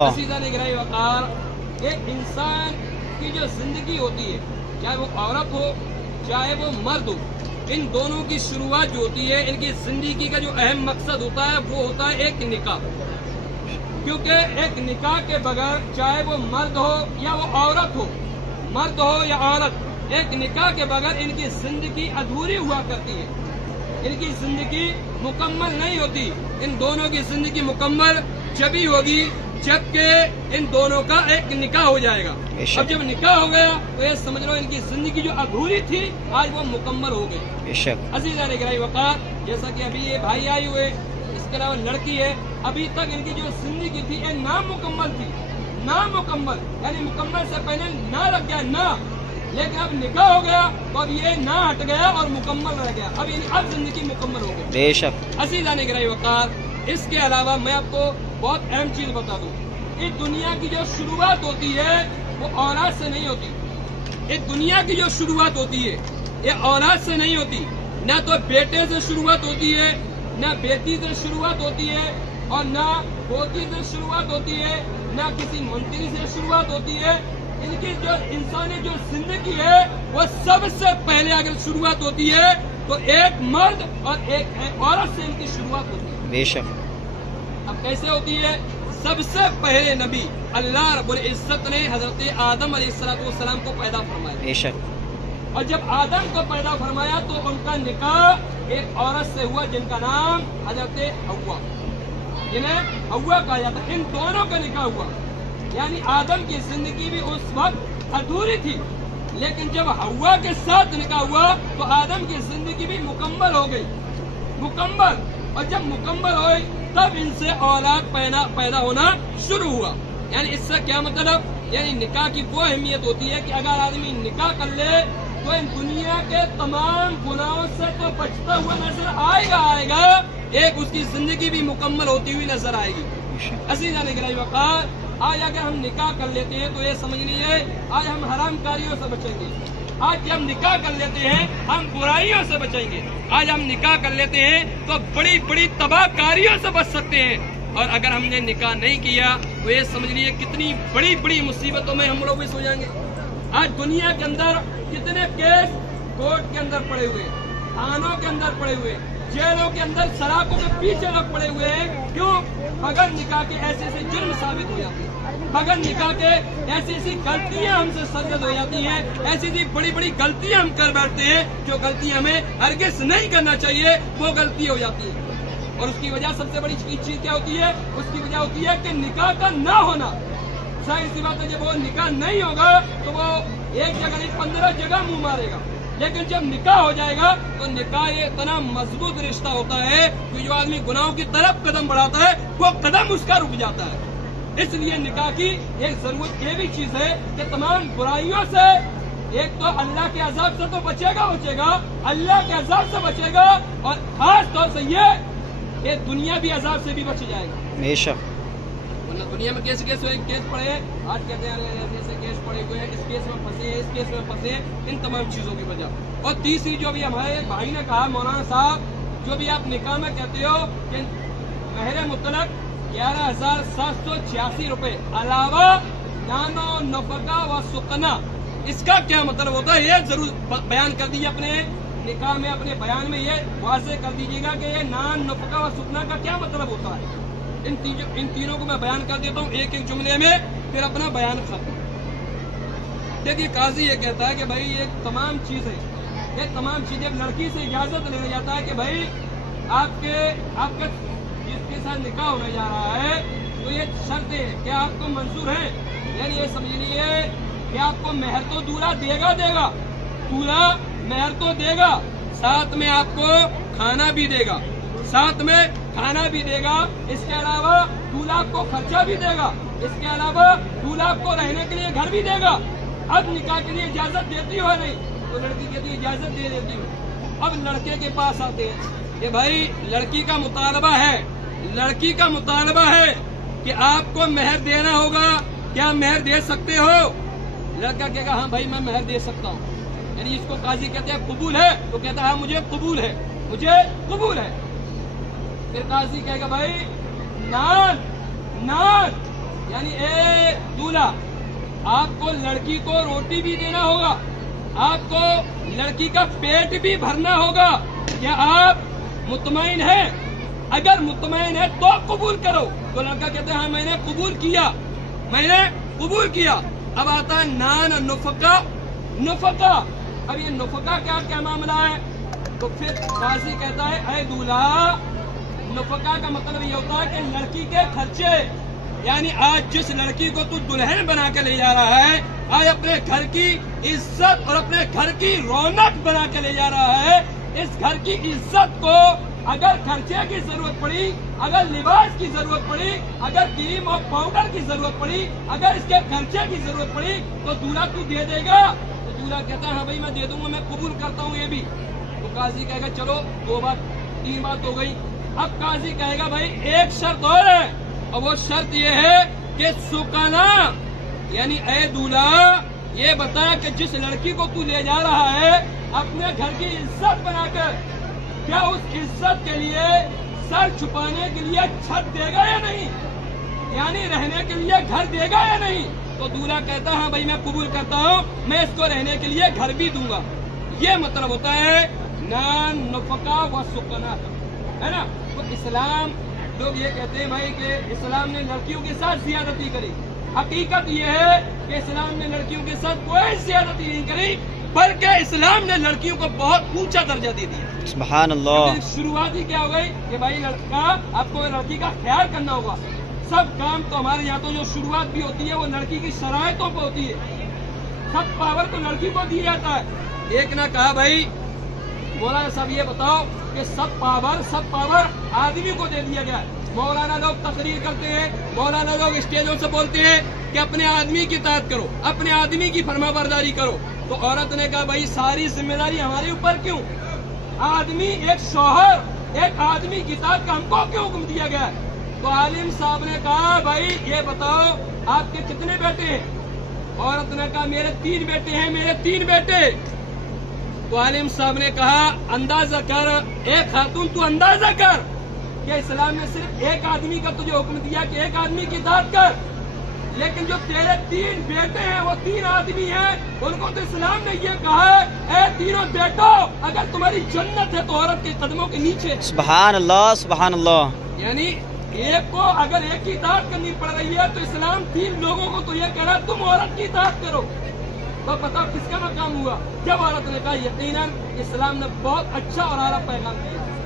अज़ीज़ान निगरानी वक़ार, एक इंसान की जो जिंदगी होती है, चाहे वो औरत हो चाहे वो मर्द हो, इन दोनों की शुरुआत जो होती है, इनकी जिंदगी का जो अहम मकसद होता है वो होता है एक निकाह। क्योंकि एक निकाह के बगैर, चाहे वो मर्द हो या वो औरत हो, मर्द हो या औरत, एक निकाह के बगैर इनकी जिंदगी अधूरी हुआ करती है, इनकी जिंदगी मुकम्मल नहीं होती। इन दोनों की जिंदगी मुकम्मल जभी होगी जबकि इन दोनों का एक निकाह हो जाएगा। अब जब निकाह हो गया तो ये समझ लो इनकी जिंदगी जो अधूरी थी आज वो मुकम्मल हो गई। अज़ीज़ान निगरानी वक़ार, जैसा कि अभी ये भाई आई हुए, इसके अलावा लड़की है, अभी तक इनकी जो जिंदगी थी ये नामुकम्मल थी, नामुकम्मल यानी मुकम्मल से पहले ना लग गया ना, लेकिन अब निकाह हो गया तो अब ये ना हट गया और मुकम्मल रह गया, अब जिंदगी मुकम्मल हो गई। बेशक अज़ीज़ान निगरानी वक़ार, इसके अलावा मैं आपको बहुत अहम चीज बता दूं, इस दुनिया की जो शुरुआत होती है वो औलाद से नहीं होती। इस दुनिया की जो शुरुआत होती है ये औलाद से नहीं होती, न तो बेटे से शुरुआत होती है, न बेटी से शुरुआत होती है, और न पोती से शुरुआत होती है, न किसी मंत्री से शुरुआत होती है। इनकी जो इंसानी जो जिंदगी है वो सबसे पहले अगर शुरुआत होती है तो एक मर्द और एक औरत से इनकी शुरुआत होती है। बेशक अब कैसे होती है? सबसे पहले नबी अल्लाह रब्बुल इज्जत ने हजरत आदम अलैहिस्सलाम को पैदा फरमाया। बेशक और जब आदम को पैदा फरमाया तो उनका निकाह एक औरत से हुआ जिनका नाम हजरत हव्वा, जिन्हें हव्वा कहा जाता है। इन दोनों का निकाह हुआ, यानी आदम की जिंदगी भी उस वक्त अधूरी थी, लेकिन जब हव्वा के साथ निकाह हुआ तो आदम की जिंदगी भी मुकम्मल हो गई, मुकम्मल। और जब मुकम्मल हुई तब इनसे औलाद पैदा होना शुरू हुआ। यानी इससे क्या मतलब, यानी निकाह की वो अहमियत होती है कि अगर आदमी निकाह कर ले तो इन दुनिया के तमाम गुनाहों से तो बचता हुआ नजर आएगा, एक उसकी जिंदगी भी मुकम्मल होती हुई नजर आएगी। अज़ीज़ान निगरानी वक़ार, आज अगर हम निकाह कर लेते हैं तो ये समझ लीजिए आज हम हराम कारियों से बचेंगे। आज जब निकाह कर लेते हैं हम बुराइयों से बचेंगे। आज हम निकाह कर लेते हैं तो बड़ी बड़ी तबाहकारियों से बच सकते हैं। और अगर हमने निकाह नहीं किया तो ये समझ लीजिए कितनी बड़ी बड़ी मुसीबतों में हम लोग हो जाएंगे। आज दुनिया के अंदर कितने केस कोर्ट के अंदर पड़े हुए, थानों के अंदर पड़े हुए, जेलों के अंदर सलाखों के पीछे लोग पड़े हुए हैं। क्यों? बगैर निकाह के ऐसे ऐसे जुर्म साबित हो जाते हैं, बगैर निकाह के ऐसी ऐसी गलतियां हमसे सरजद हो जाती हैं, ऐसी ऐसी बड़ी बड़ी गलतियां हम कर बैठते हैं जो गलती हमें हरगिज़ नहीं करना चाहिए, वो गलती हो जाती है। और उसकी वजह सबसे बड़ी चीज क्या होती है? उसकी वजह होती है कि निकाह का ना होना। जाहिर सी बात है जब वो निकाह नहीं होगा तो वो एक जगह नहीं 15 जगह मुंह मारेगा, लेकिन जब निकाह हो जाएगा तो निकाह ये इतना मजबूत रिश्ता होता है कि जो आदमी गुनाहों की तरफ कदम बढ़ाता है वो कदम उसका रुक जाता है। इसलिए निकाह की एक जरूरत ये भी चीज है कि तमाम बुराइयों से, एक तो अल्लाह के अजाब से तो बचेगा, अल्लाह के अजाब से बचेगा, और खास तौर से ये दुनिया भी अजाब से भी बच जाएगा। बेशक दुनिया में केस पड़े हैं, आज कहते हैं ऐसे केस पड़े हुए हैं, इस केस में फंसे हैं, इस केस में फंसे हैं, इन तमाम चीजों की वजह। और तीसरी जो भी हमारे भाई ने कहा, मौलाना साहब, जो भी आप निकाह में कहते हो कि महर मुतलक 11,786 रुपए अलावा नानो नफका व सुकना, इसका क्या मतलब होता है ये जरूर बयान कर दीजिए अपने निकाह में, अपने बयान में ये वाज़ेह कर दीजिएगा कि ये नान नफका व सुकना का क्या मतलब होता है। इन तीनों को मैं बयान कर देता हूँ एक एक जुमले में, फिर अपना बयान खत्म। देखिए काजी ये कहता है कि भाई ये तमाम चीजें, ये तमाम चीजें लड़की से इजाजत लेने जाता है कि भाई आपके जिसके साथ निकाह होने जा रहा है तो ये शर्त है कि आपको मंजूर है। यानी ये समझ लीजिए कि आपको मेहर तो दूल्हा देगा, दूल्हा मेहर तो देगा, साथ में आपको खाना भी देगा, साथ में खाना भी देगा, इसके अलावा दूल्हा आपको खर्चा भी देगा, इसके अलावा दूल्हा आपको रहने के लिए घर भी देगा। अब निकाह के लिए इजाजत देती हो नहीं तो लड़की कहती है इजाजत दे देती हो। अब लड़के के पास आते हैं कि भाई लड़की का मुतालबा है कि आपको मेहर देना होगा, क्या मेहर दे सकते हो? लड़का कहेगा हाँ भाई मैं मेहर दे सकता हूँ। यानी इसको काजी कहते हैं कबूल है, तो कहता है मुझे कबूल है। फिर काजी कहेगा भाई नान یعنی اے دولہا، آپ کو لڑکی کو روٹی بھی دینا ہوگا، آپ کو لڑکی کا پیٹ بھی بھرنا ہوگا. کیا آپ مطمئن ہیں؟ اگر مطمئن ہے تو قبول کرو. تو لڑکا کہتے ہیں ہاں میں نے قبول کیا، میں نے قبول کیا. اب آتا ہے نان نفقہ. نفقہ، اب یہ نفقہ کیا معاملہ ہے؟ تو پھر قاضی کہتا ہے اے دولہا، نفقہ کا مطلب یہ ہوتا ہے کہ لڑکی کے خرچے، یعنی آج جس لڑکی کو تو دلہن بنا کے لے جا رہا ہے، آج اپنے گھر کی عزت اور اپنے گھر کی رونق بنا کے لے جا رہا ہے، اس گھر کی عزت کو اگر خرچے کی ضرورت پڑی، اگر لباس کی ضرورت پڑی، اگر کریم اور پاؤڈر کی ضرورت پڑی، اگر اس کے خرچے کی ضرورت پڑی تو دولہا تو دے دے گا؟ تو دولہا کہتا ہے ہاں بھائی میں دے دوں گا، میں قبول کرتا ہوں یہ بھی. تو قاضی کہے گا چلو 2 بات 3 بات ہو گئی. اب قاضی کہے گا بھائی ایک شرط اور ہے، اور وہ شرط یہ ہے کہ سکنا، یعنی اے دولہا یہ بتا کہ جس لڑکی کو تو لے جا رہا ہے اپنے گھر کی عزت بنا کر، کیا اس عزت کے لیے سر چھپانے کے لیے چھت دے گا یا نہیں؟ یعنی رہنے کے لیے گھر دے گا یا نہیں؟ تو دولہا کہتا ہے ہاں بھائی میں قبول کرتا ہوں، میں اس کو رہنے کے لیے گھر بھی دوں گا. یہ مطلب ہوتا ہے نان نفقہ و سکنا، ہے نا. تو اسلام، لوگ یہ کہتے ہیں بھائی کہ اسلام نے لڑکیوں کے ساتھ زیادتی کری. حقیقت یہ ہے کہ اسلام نے لڑکیوں کے ساتھ کوئی زیادتی نہیں کری، بلکہ اسلام نے لڑکیوں کو بہت اونچا درجہ دے دیا. سبحان اللہ. شروعات ہی کیا ہو گئی کہ بھائی لڑکا آپ کو لڑکی کا خیال کرنا ہوگا. سب کام تو ہمارے یہاں تو جو شروعات بھی ہوتی ہے وہ لڑکی کی شرائطوں پہ ہوتی ہے. سب پاور تو لڑکی کو دیا جاتا ہے. ایک نے کہا بھائی مولانا صاحب یہ بتاؤ کہ سب پاور آدمی کو دے دیا گیا ہے. مولانا لوگ تقریر کرتے ہیں، مولانا لوگ اسٹیجوں سے بولتے ہیں کہ اپنے آدمی کی اطاعت کرو، اپنے آدمی کی فرما برداری کرو. تو عورت نے کہا بھائی ساری ذمہ داری ہمارے اوپر کیوں؟ آدمی، ایک شوہر، ایک آدمی کی اطاعت کا ہم کو کیوں حکم دیا گیا ہے؟ تو عالم صاحب نے کہا بھائی یہ بتاؤ آپ کے کتنے بیٹے ہیں؟ عورت نے کہا میرے 3 بیٹے ہیں، میرے 3 بیٹے. تو عالم صاحب نے کہا اندازہ کر، ایک خاتون تو اندازہ کر کہ اسلام نے صرف ایک آدمی کا تجھے حکم دیا کہ ایک آدمی کی اطاعت کر، لیکن جو تیرے 3 بیٹے ہیں وہ 3 آدمی ہیں، ان کو تو اسلام نے یہ کہا ہے اے تینوں بیٹوں اگر تمہاری جنت ہے تو عورت کے قدموں کے نیچے. سبحان اللہ سبحان اللہ. یعنی ایک کو اگر ایک کی اطاعت کرنی پڑ رہی ہے تو اسلام 3 لوگوں کو تو یہ کہہ رہا ہے تم عورت کی اطاعت کرو. تو بتاؤ کس کا مقام ہوا؟ جب عورت نے کہا یقیناً اسلام نے بہت اچھا اور اعلیٰ پیغام دیا.